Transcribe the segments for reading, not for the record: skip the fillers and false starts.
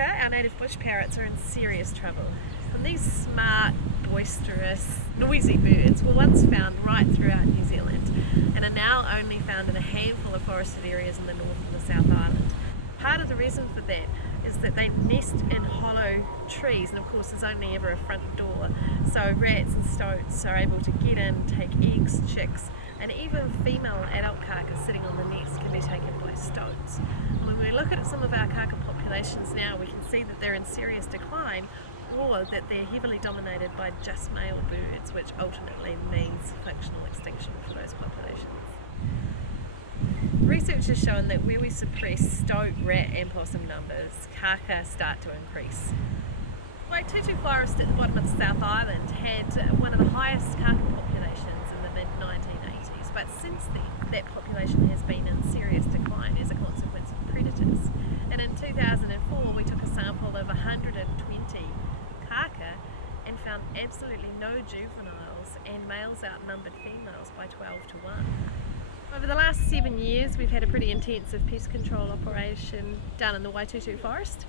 Kākā, our native bush parrots, are in serious trouble. And these smart, boisterous, noisy birds were once found right throughout New Zealand and are now only found in a handful of forested areas in the North and the South Island. Part of the reason for that is that they nest in hollow trees, and of course there's only ever a front door, so rats and stoats are able to get in, take eggs, chicks, and even female adult kākā sitting on the nest can be taken by stoats. When we look at some of our kākā populations now, we can see that they're in serious decline, or that they're heavily dominated by just male birds, which ultimately means functional extinction for those populations. Research has shown that where we suppress stoat, rat and possum numbers, kākā start to increase. Waitutu Forest at the bottom of the South Island had one of the highest kākā populations in the mid-1980s, but since then that population has been in serious decline as a consequence of predators. And in 2004 we took a sample of 120 kākā and found absolutely no juveniles, and males outnumbered females by 12 to 1. Over the last 7 years we've had a pretty intensive pest control operation down in the Waitutu Forest.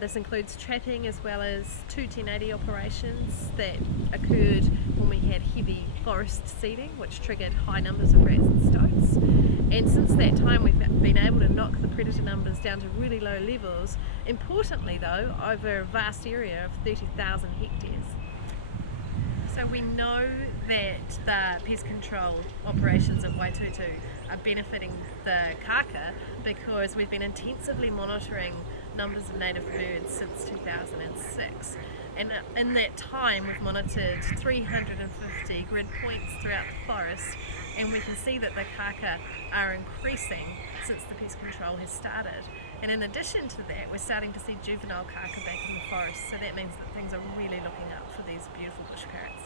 This includes trapping as well as two 1080 operations that occurred when we had heavy forest seeding, which triggered high numbers of rats and stoats. And since that time we've been able to knock the predator numbers down to really low levels, importantly though over a vast area of 30,000 hectares. So we know that the pest control operations at Waitutu are benefiting the kākā because we've been intensively monitoring numbers of native birds since 2006. And in that time we've monitored 350 grid points throughout the forest, and we can see that the kākā are increasing since the pest control has started. And in addition to that, we're starting to see juvenile kākā back in the forest, so that means that things are really looking up for these beautiful bush parrots.